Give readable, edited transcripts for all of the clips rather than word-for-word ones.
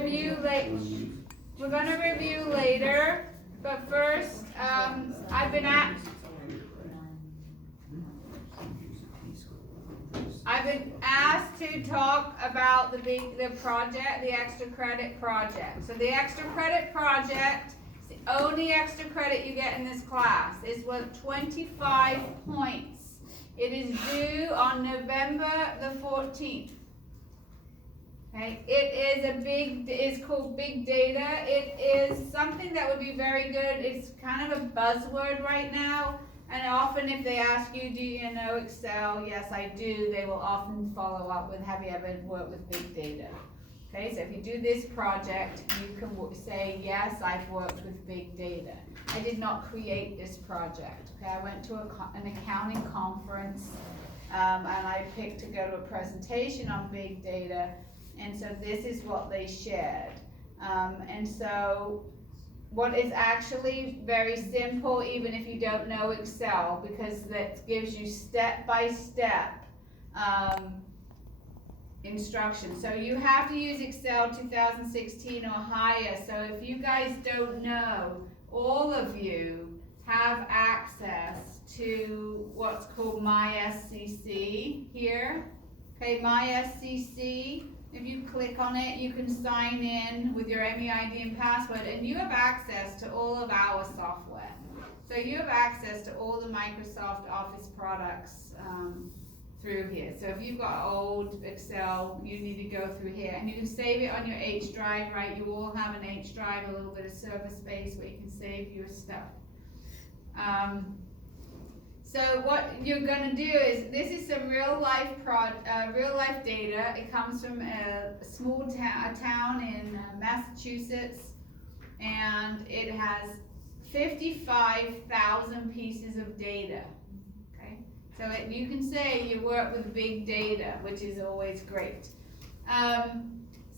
review we're gonna review later, but first, I've been asked to talk about the extra credit project. So the extra credit project, is the only extra credit you get in this class. It's worth 25 points. It is due on November the 14th. Okay, it's called big data. It is something that would be very good. It's kind of a buzzword right now. And often if they ask you, do you know Excel? Yes, I do. They will often follow up with, have you ever worked with big data? Okay, so if you do this project, you can say, yes, I've worked with big data. I did not create this project. Okay, I went to an accounting conference, and I picked to go to a presentation on big data. And so this is what they shared. And so what is actually very simple, even if you don't know Excel, because that gives you step-by-step instructions. So you have to use Excel 2016 or higher. So if you guys don't know, all of you have access to what's called MySCC here. Okay, MySCC. If you click on it, you can sign in with your MEID and password, and you have access to all of our software. So you have access to all the Microsoft Office products through here. So if you've got old Excel, you need to go through here, and you can save it on your H drive, right? You all have an H drive, a little bit of server space where you can save your stuff. So what you're gonna do is, this is some real life data. It comes from a small town in Massachusetts, and it has 55,000 pieces of data. Okay, so you can say you work with big data, which is always great.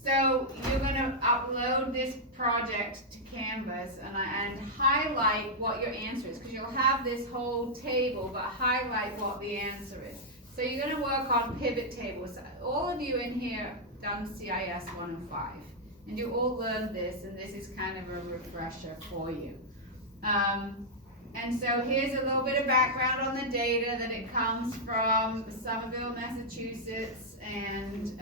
So you're gonna upload this project to Canvas and highlight what your answer is, because you'll have this whole table, but highlight what the answer is. So you're gonna work on pivot tables. All of you in here done CIS 105, and you all learned this, and this is kind of a refresher for you. And so here's a little bit of background on the data, that it comes from Somerville, Massachusetts, and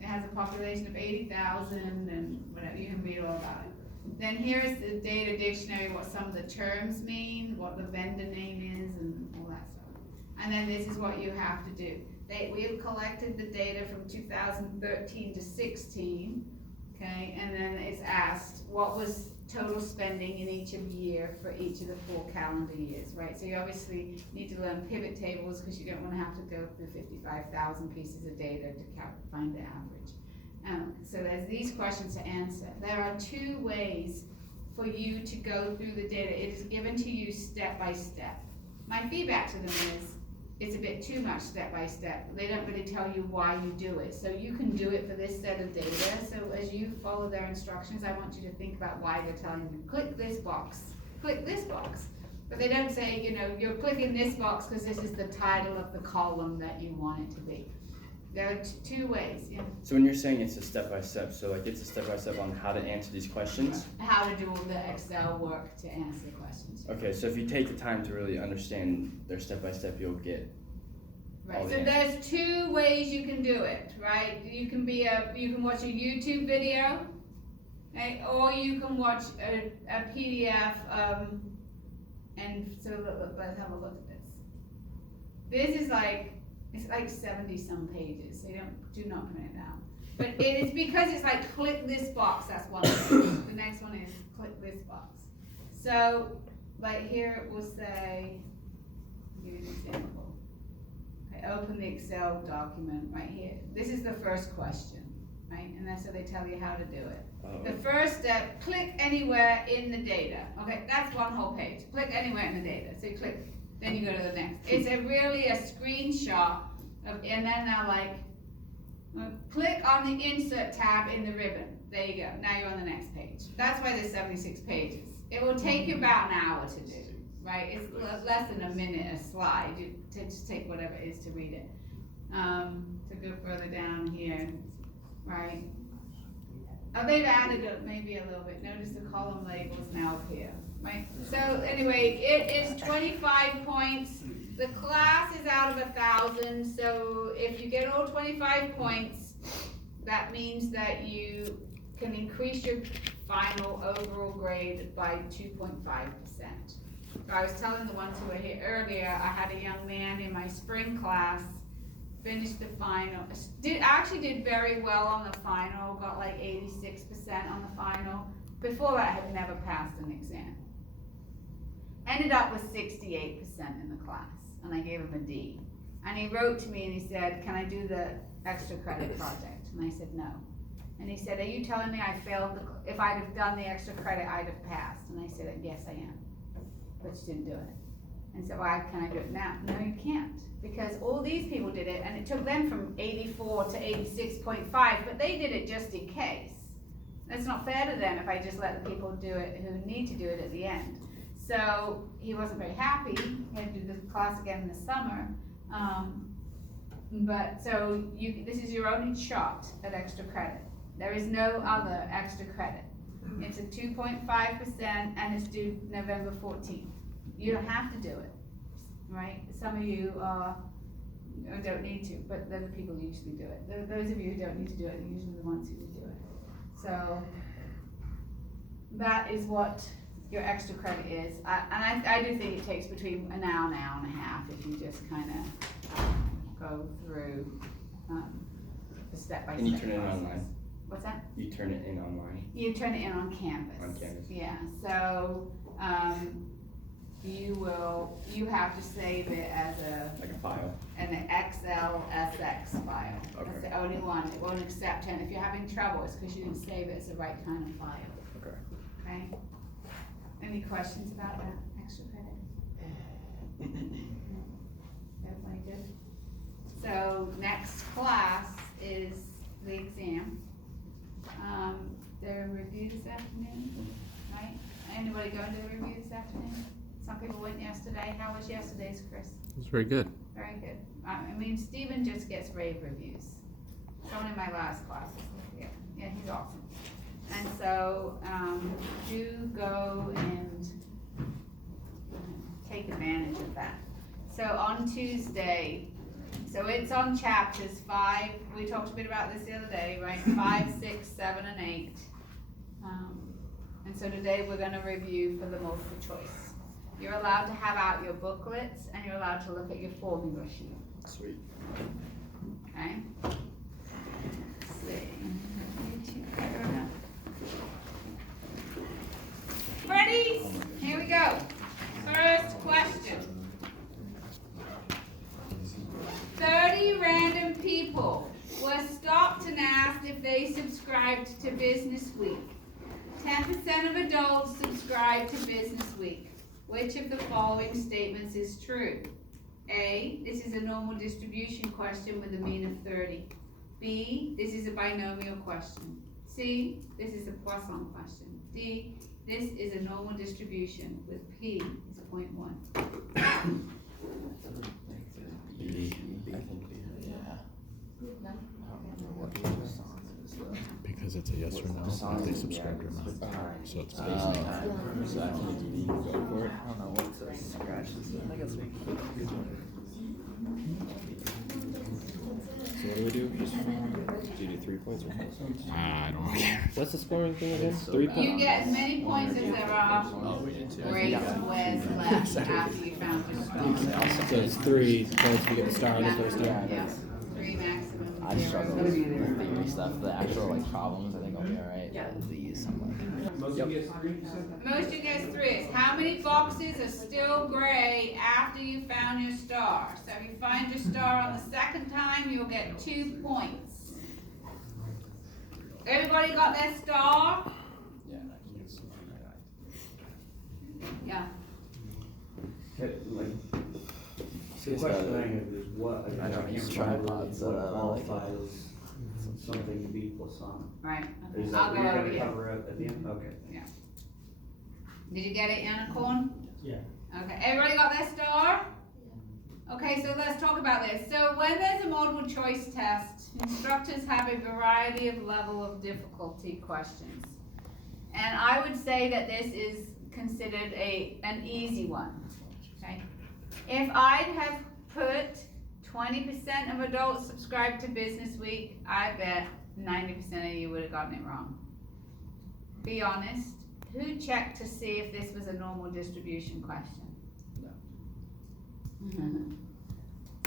it has a population of 80,000 and whatever, you can read all about it. Then here's the data dictionary, what some of the terms mean, what the vendor name is, and all that stuff. And then this is what you have to do. We have collected the data from 2013 to 16, okay, and then it's asked what was total spending in each of year for each of the 4 calendar years, right? So you obviously need to learn pivot tables, because you don't want to have to go through 55,000 pieces of data to find the average. So there's these questions to answer. There are 2 ways for you to go through the data. It is given to you step by step. My feedback to them is, it's a bit too much step by step. They don't really tell you why you do it. So you can do it for this set of data. So as you follow their instructions, I want you to think about why they're telling you, click this box, click this box. But they don't say, you know, you're clicking this box because this is the title of the column that you want it to be. There are 2 ways, yeah. So when you're saying it's a step-by-step, so like it's a step-by-step on how to answer these questions? How to do all the Excel work to answer the questions. Okay, so if you take the time to really understand their step-by-step, you'll get right. all the So answers. there's 2 ways you can do it, right? You can watch a YouTube video, right? Or you can watch a PDF, and so let's have a look at this. This is it's like 70 some pages, so do not print it out. But it is because it's like, click this box, that's one thing. The next one is click this box. So, like here it will say, I'll give you an example. Okay, open the Excel document right here. This is the first question, right? And then so they tell you how to do it. The first step, click anywhere in the data. Okay, that's one whole page. Click anywhere in the data. So you click, then you go to the next. It's really a screenshot of, and then they're like, click on the insert tab in the ribbon. There you go. Now you're on the next page. That's why there's 76 pages. It will take you about an hour to do, right? It's less than a minute a slide. You just take whatever it is to read it. To go further down here, right? Oh, they've added it maybe a little bit. Notice the column labels now appear, right? So anyway, it is 25 points. The class is out of 1,000, so if you get all 25 points, that means that you can increase your final overall grade by 2.5%. I was telling the ones who were here earlier, I had a young man in my spring class, finished the final, actually did very well on the final, got like 86% on the final. Before that, had never passed an exam. Ended up with 68% in the class, and I gave him a D. And he wrote to me and he said, can I do the extra credit project? And I said, no. And he said, are you telling me I failed, if I'd have done the extra credit, I'd have passed? And I said, yes, I am, but you didn't do it. And so why can I do it now? No, you can't, because all these people did it, and it took them from 84 to 86.5, but they did it just in case. It's not fair to them if I just let the people do it who need to do it at the end. So he wasn't very happy. He had to do the class again this summer. But so this is your only shot at extra credit. There is no other extra credit. It's a 2.5% and it's due November 14th. You don't have to do it, right? Some of you don't need to, but they're the people who usually do it. Those of you who don't need to do it are usually the ones who would do it. So that is what your extra credit is. I do think it takes between an hour and a half if you just kind of go through the step-by-step And you turn it in process. online? What's that? You turn it in online? You turn it in on Canvas. On Canvas. Yeah, so you have to save it as Like a file? an XLSX file. Okay. That's the only one. It won't accept it. If you're having trouble, it's because you didn't save it as the right kind of file. Okay. Okay? Any questions about that extra credit? Everybody good? So next class is the exam. The review this afternoon, right? Anybody going to the review this afternoon? Some people went yesterday. How was yesterday's, Chris? It was very good. Very good. I mean, Stephen just gets rave reviews. Someone in my last class. Yeah, he's awesome. And so, do go and take advantage of that. So on Tuesday, so it's on chapters 5, we talked a bit about this the other day, right? 5, 6, 7, and 8. And so today we're gonna review for the multiple choice. You're allowed to have out your booklets and you're allowed to look at your formula sheet, Sweet. okay? Let's see. Ready? Here we go. First question. 30 random people were stopped and asked if they subscribed to Business Week. 10% of adults subscribe to Business Week. Which of the following statements is true? A, this is a normal distribution question with a mean of 30. B, this is a binomial question. C, this is a Poisson question. D, this is a normal distribution with P is 0.1. Because it's a yes or no, if they subscribed or not. So it's So I can go for it. I don't know what to scratch this. I think it's So what do? Just do you do 3 points or 4 points? I don't care. What's the scoring thing again? 3 points? You get as many points as there are grade squares left after you found your star. So it's 3 points if you get the star on the first time. Yeah, 3 maximum. I struggle with the theory stuff. The actual like problems, I think I'll be alright. Yeah. These, I'm like, Most you get 3. How many boxes are still gray after you found your star? So if you find your star on the second time, you'll get 2 points. Everybody got their star? Yeah. The question I have is what, I don't use tripods, so I what don't like it. qualifies something to be Poisson? Right. Is I'll that go what you're over gonna you. cover at the end? Okay. Did you get it, Unicorn? Yeah. Okay, everybody got their star? Okay, so let's talk about this. So when there's a multiple choice test, instructors have a variety of level of difficulty questions. And I would say that this is considered an easy one, okay? If I'd have put 20% of adults subscribe to Business Week, I bet 90% of you would have gotten it wrong. Be honest, who checked to see if this was a normal distribution question?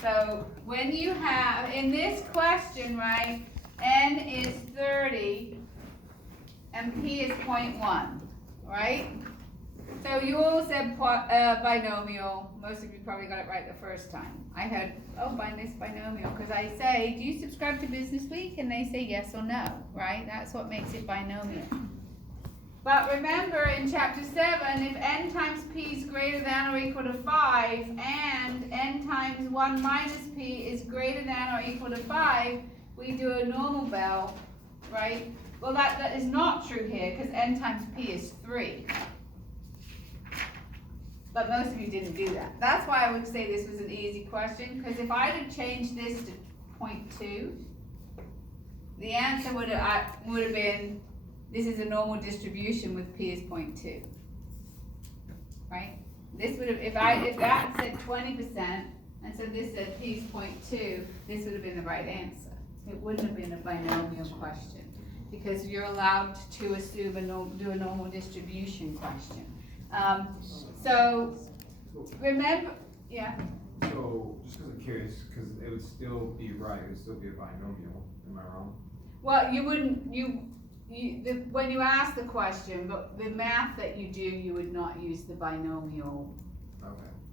So when you have, in this question, right, N is 30 and P is 0.1, right? So you all said binomial. Most of you probably got it right the first time. I heard, oh, find this binomial, because I say, do you subscribe to Business Week? And they say yes or no, right? That's what makes it binomial. But remember in chapter 7, if n times p is greater than or equal to 5, and n times 1 minus p is greater than or equal to 5, we do a normal bell, right? Well, that is not true here, because n times p is 3. But most of you didn't do that. That's why I would say this was an easy question, because if I'd have changed this to 0.2, the answer would have been, this is a normal distribution with p is 0.2, right? This would have, if that said 20%, and so this said p is 0.2, this would have been the right answer. It wouldn't have been a binomial question, because you're allowed to assume do a normal distribution question. So, remember, yeah? So, just because I'm curious, because it would still be right, it would still be a binomial, am I wrong? Well, you wouldn't, when you ask the question, but the math that you do, you would not use the binomial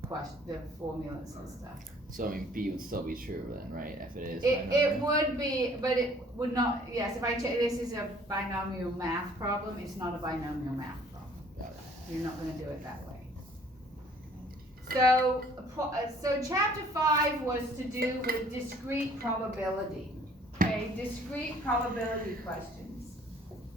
question, the formulas and stuff. So I mean, B would still be true then, right? If it is. It would be, but it would not, yes, if I check, this is a binomial math problem, it's not a binomial math problem. Got it. You're not gonna do it that way. So chapter 5 was to do with discrete probability, okay? Discrete probability questions.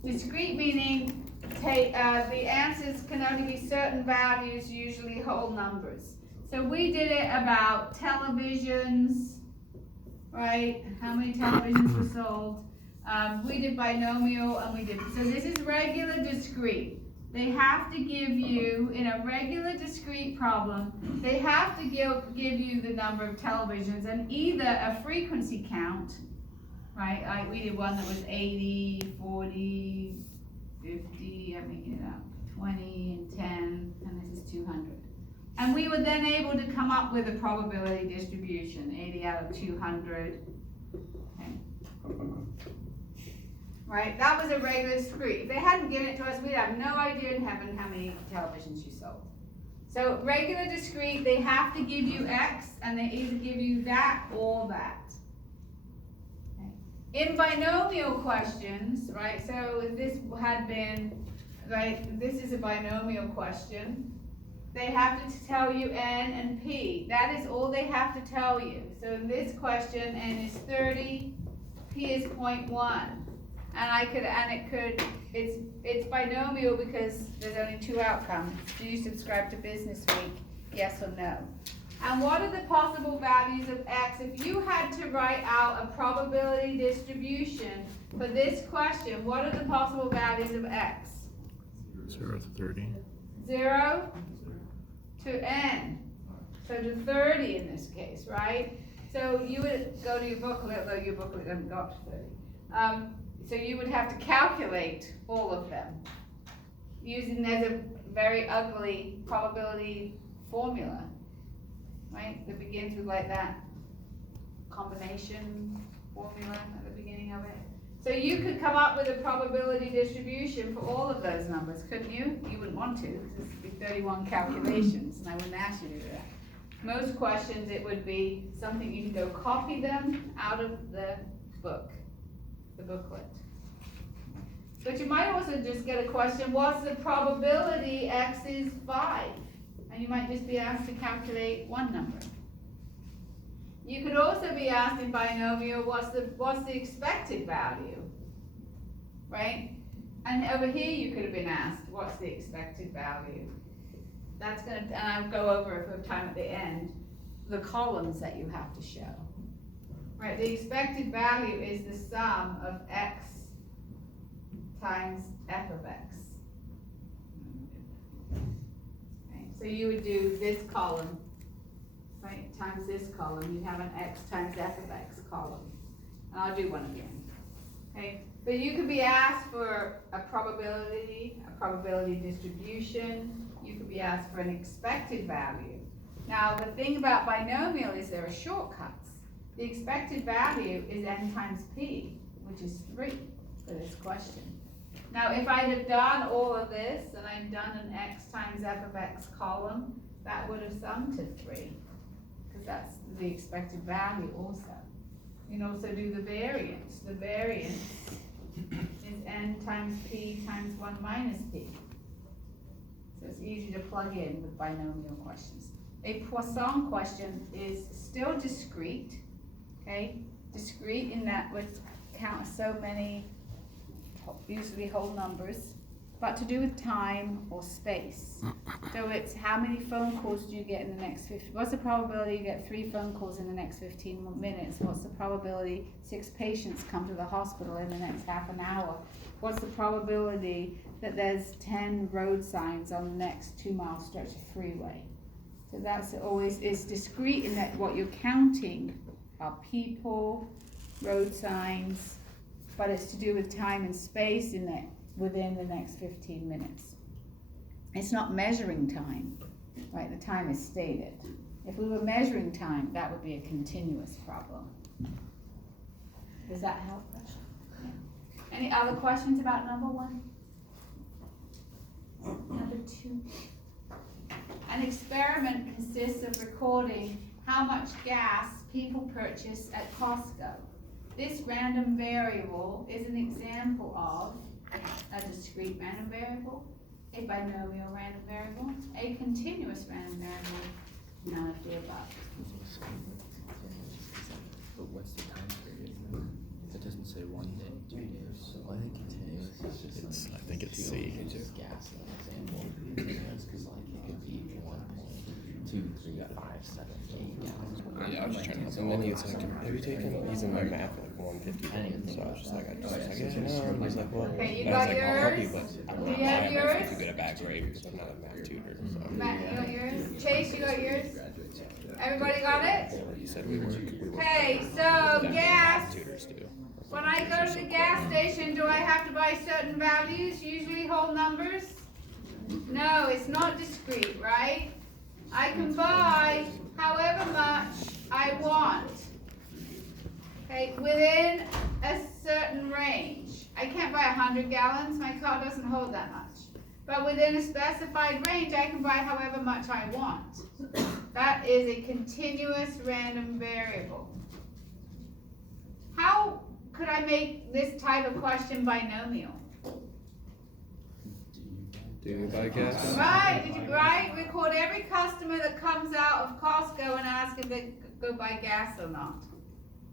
Discrete meaning the answers can only be certain values, usually whole numbers. So we did it about televisions, right? How many televisions were sold? We did binomial, and so this is regular discrete. They have to give you, in a regular discrete problem, they have to give you the number of televisions and either a frequency count, right? We did one that was 80, 40, 50, I'm making it up, 20 and 10, and this is 200. And we were then able to come up with a probability distribution, 80 out of 200. Okay. Right, that was a regular discrete. If they hadn't given it to us, we'd have no idea in heaven how many televisions you sold. So regular discrete, they have to give you X, and they either give you that or that. Okay. In binomial questions, right, so if this had been, right, this is a binomial question, they have to tell you N and P. That is all they have to tell you. So in this question, N is 30, P is 0.1. It's binomial because there's only 2 outcomes. Do you subscribe to Business Week? Yes or no? And what are the possible values of X? If you had to write out a probability distribution for this question, what are the possible values of X? 0 to 30. 0 to N. So to 30 in this case, right? So you would go to your booklet, although your booklet hasn't got to 30. So you would have to calculate all of them there's a very ugly probability formula, right? That begins with like that combination formula at the beginning of it. So you could come up with a probability distribution for all of those numbers, couldn't you? You wouldn't want to, because this would be 31 calculations, and I wouldn't ask you to do that. Most questions, it would be something you can go copy them out of the book. The booklet. But you might also just get a question, what's the probability X is 5? And you might just be asked to calculate one number. You could also be asked in binomial, what's the expected value? Right? And over here you could have been asked, what's the expected value? That's and I'll go over it for time at the end. the columns that you have to show. Right, the expected value is the sum of x times f of x. Okay, so you would do this column, right, times this column, you have an x times f of x column. And I'll do one again, okay? But you could be asked for a probability distribution, you could be asked for an expected value. Now, the thing about binomial is there are shortcuts. The expected value is n times p, which is 3 for this question. Now, if I'd have done all of this, and I'd done an x times f of x column, that would have summed to 3, because that's the expected value also. You can also do the variance. The variance is n times p times 1 minus p. So it's easy to plug in with binomial questions. A Poisson question is still discrete, okay? Discrete in that would count so many, usually whole numbers, but to do with time or space. So it's how many phone calls do you get in the next 15, what's the probability you get 3 phone calls in the next 15 minutes? What's the probability 6 patients come to the hospital in the next half an hour? What's the probability that there's 10 road signs on the next 2-mile stretch of freeway? So that's always, it's discrete in that what you're counting are people, road signs, but it's to do with time and space in that within the next 15 minutes. It's not measuring time, right? The time is stated. If we were measuring time, that would be a continuous problem. Does that help? Yeah. Any other questions about number 1? Number 2. An experiment consists of recording how much gas people purchase at Costco. This random variable is an example of a discrete random variable, a binomial random variable, a continuous random variable, none of the above. But what's the time period? It doesn't say 1 day, 2 days. Well, I think continuous is just It's, like I think it's two, C. just gas in an example. Because like it could be 1.2, 3, 5, 7, 8 gallons. Yeah, I was just trying to. And then he's like, "Have you taken?" He's in my math like 150. I didn't even So I was think just about like, that. I was like, yeah, no. He's like, well, Okay, you and I was got like, I'll help you, yours? but I Do don't you know. have I'm yours? supposed to get a bad grade because I'm not a math tutor. So Matt, you got yours? Chase, you got yours? Everybody got it? he said we work. Okay, so Math gas. tutors do. When I go to the gas station, do I have to buy certain values, usually whole numbers? No, it's not discrete, right? I can buy however much I want, okay, within a certain range. I can't buy 100 gallons, my car doesn't hold that much. But within a specified range, I can buy however much I want. That is a continuous random variable. How could I make this type of question binomial? Do you buy gas? Right, record every customer that comes out of Costco and ask if they go buy gas or not.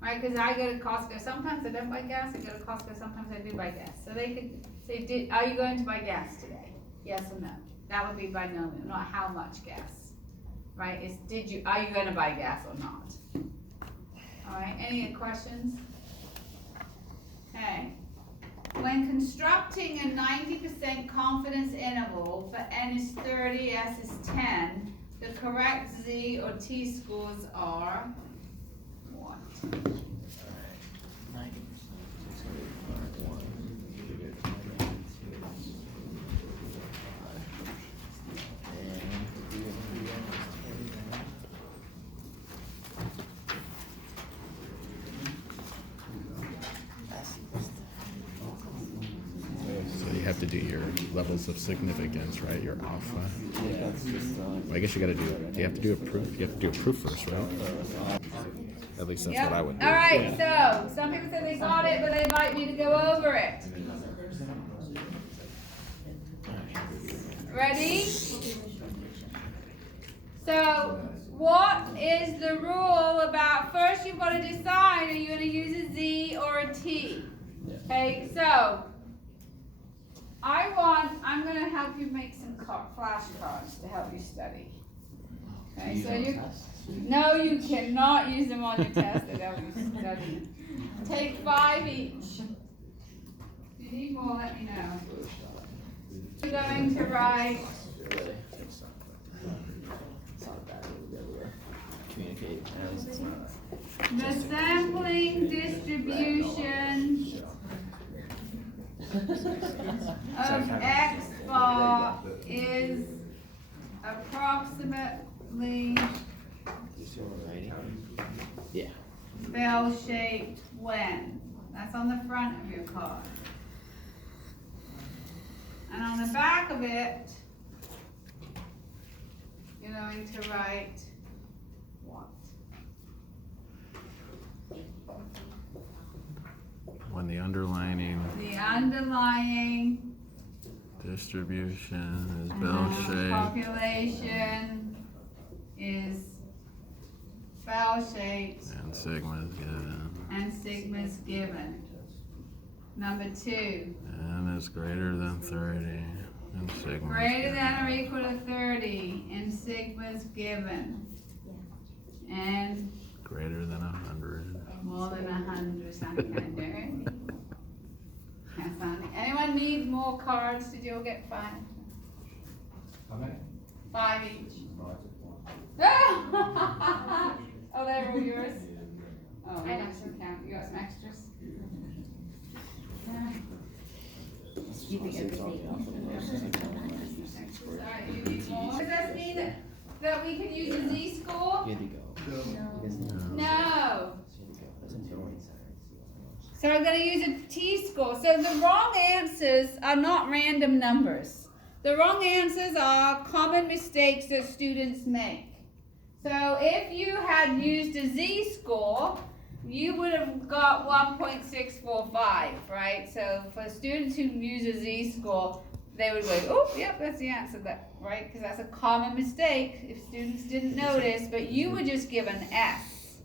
Right, because I go to Costco, sometimes I don't buy gas, I go to Costco, sometimes I do buy gas. So they could say, are you going to buy gas today? Yes or no? That would be binomial, not how much gas. Right, it's are you going to buy gas or not? All right, any questions? Okay. When constructing a 90% confidence interval for n is 30, s is 10, the correct z or t scores are what? So you have to do your levels of significance, right? Your alpha. Yeah, it's just Well, I guess you got to do. Do you have to do a proof? You have to do a proof first, right? At least that's Yep. what I would do. All right, so some people say they got it, but they invite me to go over it. Ready? So, what is the rule about, first you've got to decide, are you going to use a Z or a T? Okay, so, I'm going to help you make some flashcards to help you study. Okay, Use so on you, tests. no, you cannot use them on your test, they'll be studying. Take 5 each. If you need more, let me know. You're going to write Really? It's not bad, it'll be everywhere. Communicate. It's not. the sampling distribution of X bar is approximately Yeah. bell-shaped when? That's on the front of your card. And on the back of it, you're going to write what? When the underlining The underlying distribution is bell-shaped. population is bell-shaped And sigma is given. and sigma's given. Number 2, N is greater than 30 and sigma is greater given. than or equal to 30 and sigma's given. And Greater than 100. more than 100, sounding kind of dirty. That's sounding. Anyone need more cards? Did you all get 5? How many? 5 each. Oh, I took one. Oh, they're all yours? Oh, I got some count. You got some extras? Keeping everything. Alright, you need more? Does that mean that we can use a Z-score? You had to go. No. That's annoying. So I'm gonna use a T-score. So the wrong answers are not random numbers. The wrong answers are common mistakes that students make. So if you had used a Z-score, you would have got 1.645, right? So for students who use a Z-score, they would go, oh, yep, that's the answer, right? Because that's a common mistake if students didn't notice, but you were just given S.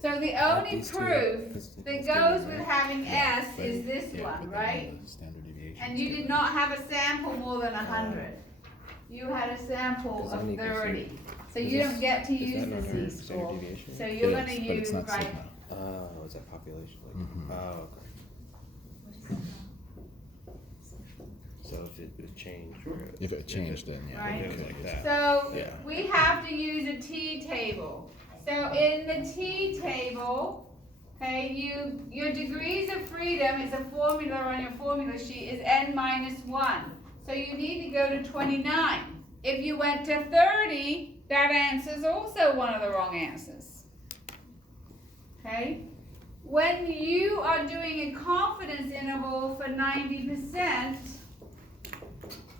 So the only proof that goes with having S is this one, right? Standard deviation. And you did not have a sample more than 100. You had a sample of 30. So you don't get to use the Z-score. So you're gonna use, right? Oh, is that population? Like, Mhm. oh, okay. So if it would change, If it changed, then yeah. Right. it was like that. So Yeah. we have to use a T-table. So in the T-table, okay, your degrees of freedom, it's a formula on your formula sheet, is n minus 1. So you need to go to 29. If you went to 30, that answer is also one of the wrong answers. Okay? When you are doing a confidence interval for 90%,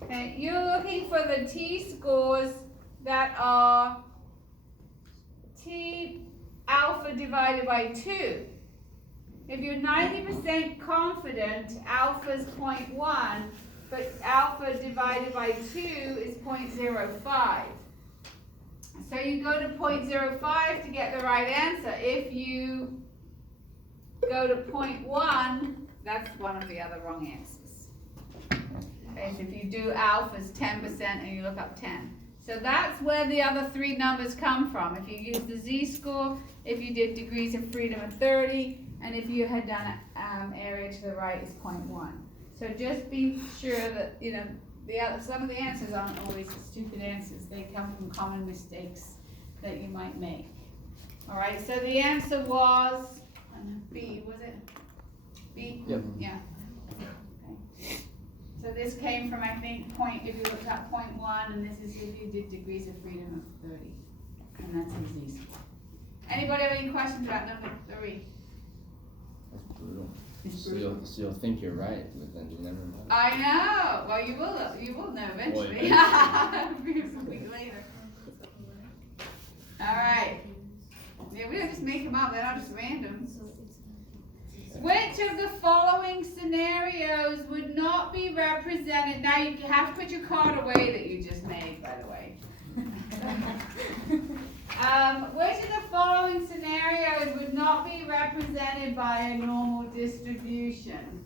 okay, you're looking for the T-scores that are T alpha divided by 2. If you're 90% confident, alpha is 0.1, but alpha divided by 2 is 0.05. So you go to 0.05 to get the right answer. If you go to 0.1, that's one of the other wrong answers. Okay, so if you do alpha's 10% and you look up 10. So that's where the other 3 numbers come from. If you use the Z-score, if you did degrees of freedom of 30, and if you had done area to the right is 0.1. So just be sure that, you know, some of the answers aren't always stupid answers. They come from common mistakes that you might make. All right, so the answer was B, was it? B? Yep. Yeah. Okay. So this came from, I think, if you looked up 0.1, and this is if you did degrees of freedom of 30. And that's a Z-score. Anybody have any questions about number 3? That's brutal. So you'll think you're right, but then you never know. I know. Well, you will know eventually. eventually. A week later. All right. Yeah, we don't just make them up. They're not just random. Which of the following scenarios would not be represented? Now you have to put your card away that you just made, by the way. Which of the following scenarios would not be represented by a normal distribution?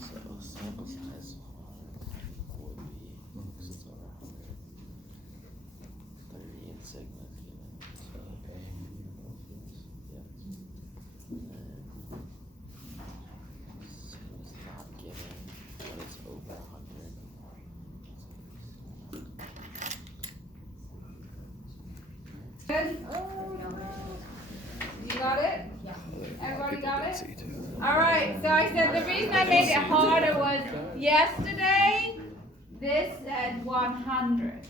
So sample size would be, because it's over 100. 30 and 6 it? C too. Alright, so I said the reason I made it harder was yesterday, this said 100.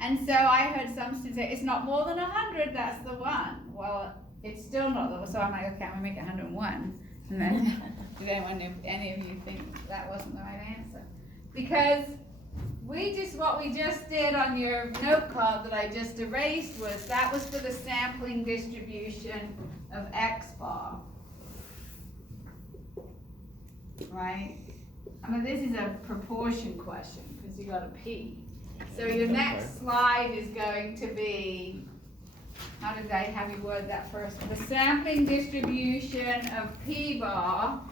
And so I heard some students say, it's not more than 100, that's the one. Well, it's still not the one, so I'm like, okay, I'm gonna make it 101. And then, did any of you think that wasn't the right answer? Because what we just did on your note card that I just erased that was for the sampling distribution of X bar. Right? I mean, this is a proportion question, because you got a P. So your next slide is going to be, how did I have you word that first? The sampling distribution of P bar,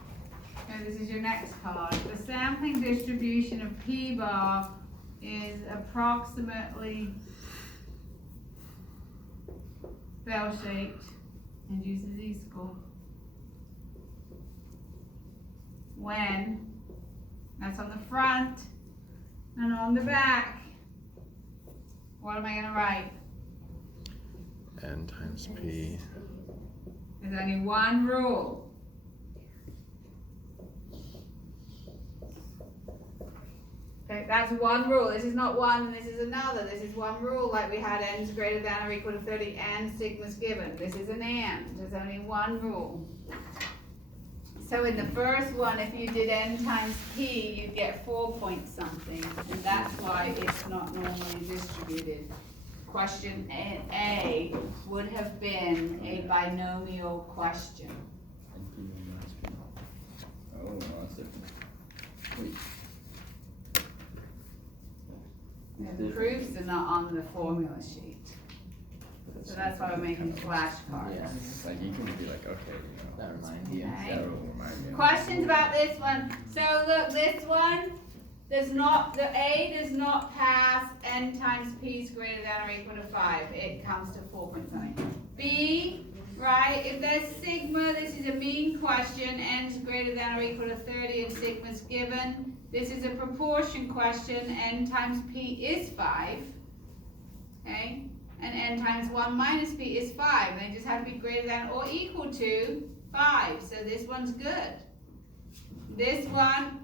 and this is your next card. The sampling distribution of P bar is approximately bell-shaped, and uses Z-score. When, that's on the front, and on the back, what am I gonna write? N times P. There's only one rule. Okay, that's one rule. This is not one and this is another. This is one rule, like we had n's greater than or equal to 30 and sigma's given. This is an and. There's only one rule. So in the first one, if you did n times p, you'd get 4 point something, and that's why it's not normally distributed. Question A would have been a binomial question. Oh, that's different. Wait. The proofs are not on the formula sheet. So that's why we're making flashcards. Yeah, Like you can be like, okay, that reminds you. Okay. that will remind me. of- Questions about this one? So look, this one does not, the A does not pass n times p is greater than or equal to 5. It comes to 4 point something. B, right, if there's sigma, this is a mean question, n is greater than or equal to 30 and sigma's given. This is a proportion question, n times p is 5, okay? And n times 1 minus p is 5. They just have to be greater than or equal to 5, so this one's good. This one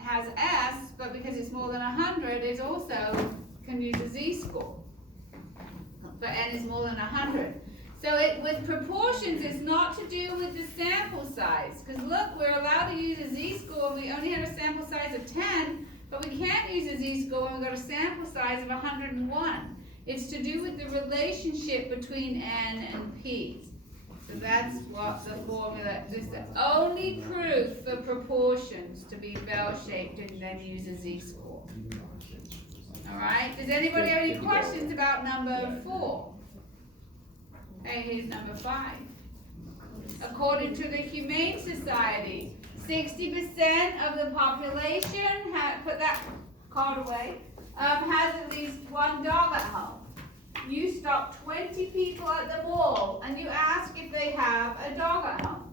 has S, but because it's more than 100, it also can use a Z-score. But n is more than 100. So with proportions, it's not to do with the sample size. Because look, we're allowed to use a Z-score, and we only have a sample size of 10, but we can't use a Z-score when we've got a sample size of 101. It's to do with the relationship between n and p. So that's what the formula, this is the only proof for proportions to be bell-shaped and then use a Z-score. Alright, does anybody have any questions about number 4? Okay, here's number 5. According to the Humane Society, 60% of the population, put that card away, has at least one dog at home. You stop 20 people at the mall and you ask if they have a dog at home.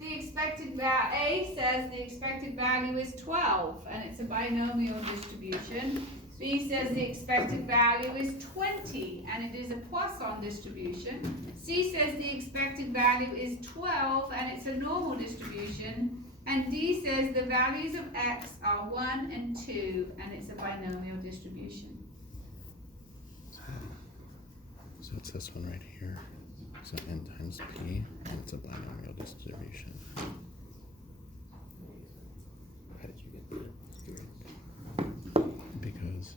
The expected value, A says the expected value is 12 and it's a binomial distribution. B says the expected value is 20 and it is a Poisson distribution. C says the expected value is 12 and it's a normal distribution. And D says the values of X are 1 and 2 and it's a binomial distribution. So it's this one right here. So n times p, and it's a binomial distribution. How did you get that? Because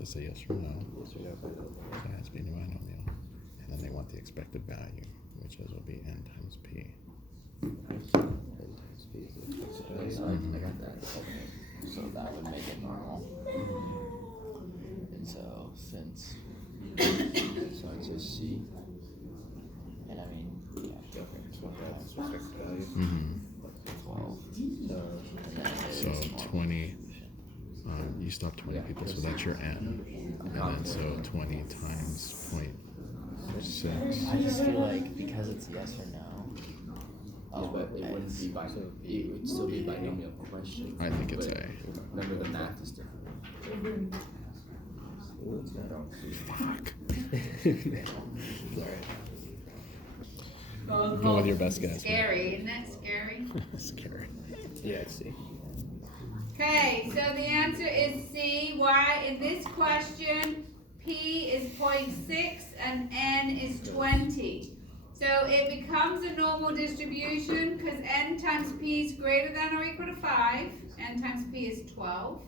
it's a yes or no. Yes or no binomial. So it has to be a binomial. And then they want the expected value, which is will be n times p. N times p is the expected value. So I got that. Okay. So that would make it normal. And so since, so it's just C. And I mean, yeah, Okay, so that's expected value. 12. So 20. You stop 20 people, so that's your n. And then so 20 times 0.6. I just feel like because it's yes or no. Yeah, but it wouldn't be binomial. It would still be a binomial question. I think it's But A. remember, the math is different. Ooh, it's not. Fuck. It's alright. Go with your best guess. Scary, isn't that scary? Scary. Yeah, I see. Okay, so the answer is C. Why in this question, P is 0.6 and N is 20. So it becomes a normal distribution because N times P is greater than or equal to 5. N times P is 12.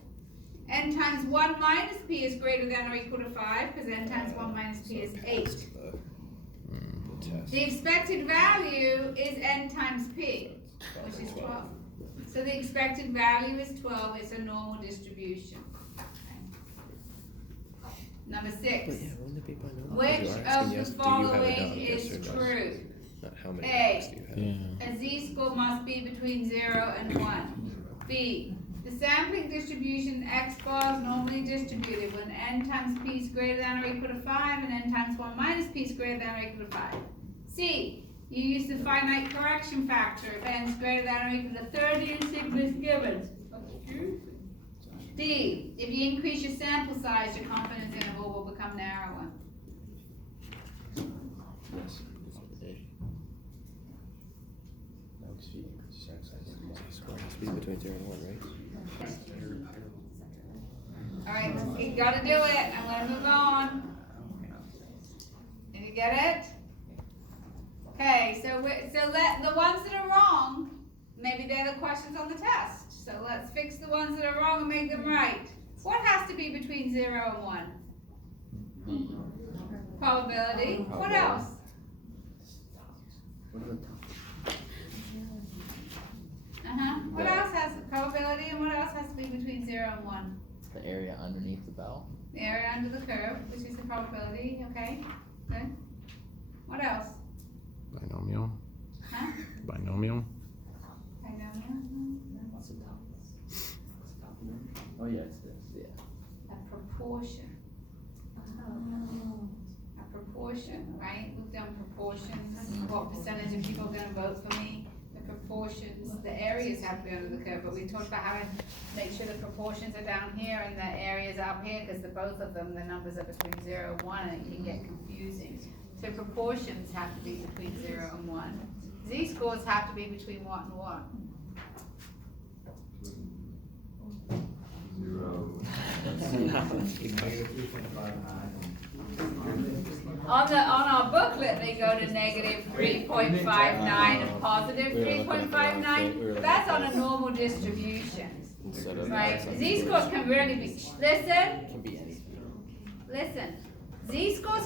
N times 1 minus P is greater than or equal to 5 because N times 1 minus P is 8. The test. The expected value is N times P, which is 12. So the expected value is 12, it's a normal distribution. Number 6, Yeah, wouldn't it be by number? which You're asking of yes, the do you have a following dog, is yes or no? true? Not how many A. dogs do you have? Yeah. A z-score must be between 0 and 1. B, the sampling distribution x bar is normally distributed when n times p is greater than or equal to 5 and n times 1 minus p is greater than or equal to 5. C, you use the finite correction factor if n is greater than or equal to 30 and sigma is given. D, if you increase your sample size, your confidence interval will become narrower. Yes. No, because if you increase your sample size. Score has to be between 0 and 1, right? Alright, you gotta do it, I'm gonna move on. Did you get it? Okay, so let the ones that are wrong, maybe they're the questions on the test. So let's fix the ones that are wrong and make them right. What has to be between 0 and 1? B. Probability. What else? What are the top? What else has probability and what else has to be between 0 and 1? The area underneath the bell. The area under the curve, which is the probability, okay? Good. What else? Binomial. Huh? Binomial. Binomial? What's the top? What's the top of it? Oh, yeah, it's this. Yeah. A proportion. A proportion, right? We've done proportions. What percentage of people are gonna vote for me? The proportions, the areas have to be under the curve, but we talked about how to make sure the proportions are down here and the areas up here, because the both of them, the numbers are between 0 and 1, and it can get confusing. So proportions have to be between 0 and 1. Z-scores have to be between what and what? On our booklet, they go to negative 3.59 and positive 3.59. That's on a normal distribution, Instead of right? X on Z-scores can really be, listen, Can be anything. listen. Z-scores